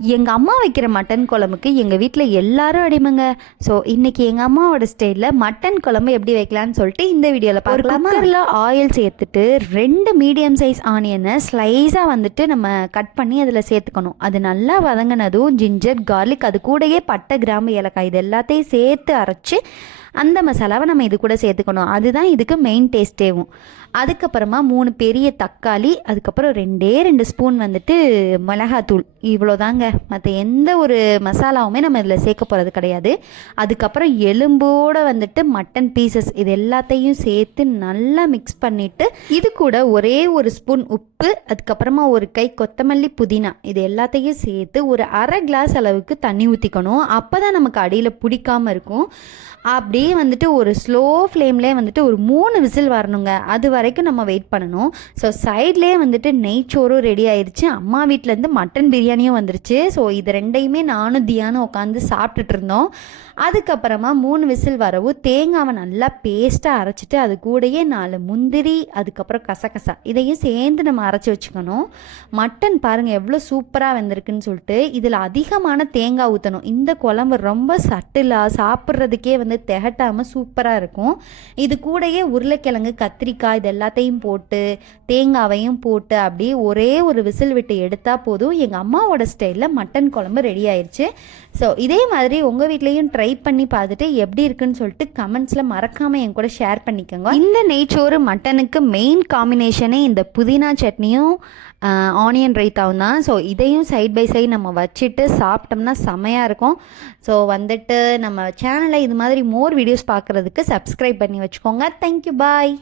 எங்கள் அம்மா வைக்கிற மட்டன் குழம்புக்கு எங்கள் வீட்டில் எல்லாரும் அடிமைங்க. ஸோ இன்றைக்கி எங்கள் அம்மாவோட ஸ்டைலில் மட்டன் குழம்பு எப்படி வைக்கலான்னு சொல்லிட்டு இந்த வீடியோவில் பார்க்கலாம். குக்கரில் ஆயில் சேர்த்துட்டு 2 மீடியம் சைஸ் ஆனியனை ஸ்லைஸாக வந்துட்டு நம்ம கட் பண்ணி அதில் சேர்த்துக்கணும். அது நல்லா வதங்கினதும் ஜிஞ்சர், கார்லிக், அது கூடயே பட்டை, கிராம்பு, ஏலக்காய் இது எல்லாத்தையும் சேர்த்து அரைச்சி அந்த மசாலாவை நம்ம இது கூட சேர்த்துக்கணும். அதுதான் இதுக்கு மெயின் டேஸ்ட்டேவும். அதுக்கப்புறமா 3 பெரிய தக்காளி, அதுக்கப்புறம் 2 ஸ்பூன் வந்துட்டு மிளகாத்தூள், இவ்வளோதாங்க. மற்ற எந்த ஒரு மசாலாவுமே நம்ம இதில் சேர்க்க போகிறது கிடையாது. அதுக்கப்புறம் எலும்போடு வந்துட்டு மட்டன் பீசஸ் இது எல்லாத்தையும் சேர்த்து நல்லா மிக்ஸ் பண்ணிவிட்டு இது கூட ஒரே 1 ஸ்பூன் உப்பு, அதுக்கப்புறமா ஒரு கை கொத்தமல்லி, புதினா இது எல்லாத்தையும் சேர்த்து ஒரு அரை கிளாஸ் அளவுக்கு தண்ணி ஊற்றிக்கணும். அப்போ தான் நமக்கு அடியில் பிடிக்காமல் இருக்கும். அப்படியே வந்துட்டு ஒரு ஸ்லோ ஃப்ளேம்லேயே வந்துட்டு ஒரு 3 விசில் வரணுங்க. அது வரைக்கும் நம்ம வெயிட் பண்ணணும். ஸோ சைட்லேயே வந்துட்டு நெய்ச்சோறும் ரெடி ஆயிடுச்சு. அம்மா வீட்டிலேருந்து மட்டன் பிரியாணியும் வந்துருச்சு. ஸோ இது 2யுமே நானும் தியானும் உட்காந்து சாப்பிட்டுட்டு இருந்தோம். அதுக்கப்புறமா 3 விசில் வரவும் தேங்காவை நல்லா பேஸ்ட்டாக அரைச்சிட்டு அது கூடயே 4 முந்திரி, அதுக்கப்புறம் கசகசா இதையும் சேர்ந்து நம்ம அரைச்சி வச்சுக்கணும். மட்டன் பாருங்கள் எவ்வளோ சூப்பராக வெந்திருக்குன்னு சொல்லிட்டு. இதில் அதிகமான தேங்காய் ஊற்றணும். இந்த குழம்பு ரொம்ப சட்டிலாக சாப்பிட்றதுக்கே வந்து திகட்டாமல் சூப்பராக இருக்கும். இது கூடயே உருளைக்கிழங்கு, கத்திரிக்காய் இது எல்லாத்தையும் போட்டு தேங்காவையும் போட்டு அப்படியே ஒரே ஒரு விசில் விட்டு எடுத்தால் போதும். எங்கள் அம்மாவோட ஸ்டைலில் மட்டன் குழம்பு ரெடி ஆயிடுச்சு. ஸோ இதே மாதிரி உங்கள் வீட்லேயும் ட்ரை பண்ணி பார்த்துட்டு எப்படி இருக்குன்னு சொல்லிட்டு கமெண்ட்ஸில் மறக்காமல் என் கூட ஷேர் பண்ணிக்கோங்க. இந்த நெய்ச்சோறு மட்டனுக்கு மெயின் காம்பினேஷனே இந்த புதினா சட்னியும் ஆனியன் ரைத்தாவும் தான். ஸோ இதையும் சைட் பை சைட் நம்ம வச்சுட்டு சாப்பிட்டோம்னா செமையாக இருக்கும். ஸோ வந்துட்டு நம்ம சேனலை இது மாதிரி மோர் வீடியோஸ் பார்க்குறதுக்கு சப்ஸ்கிரைப் பண்ணி வச்சுக்கோங்க. தேங்க்யூ, பாய்.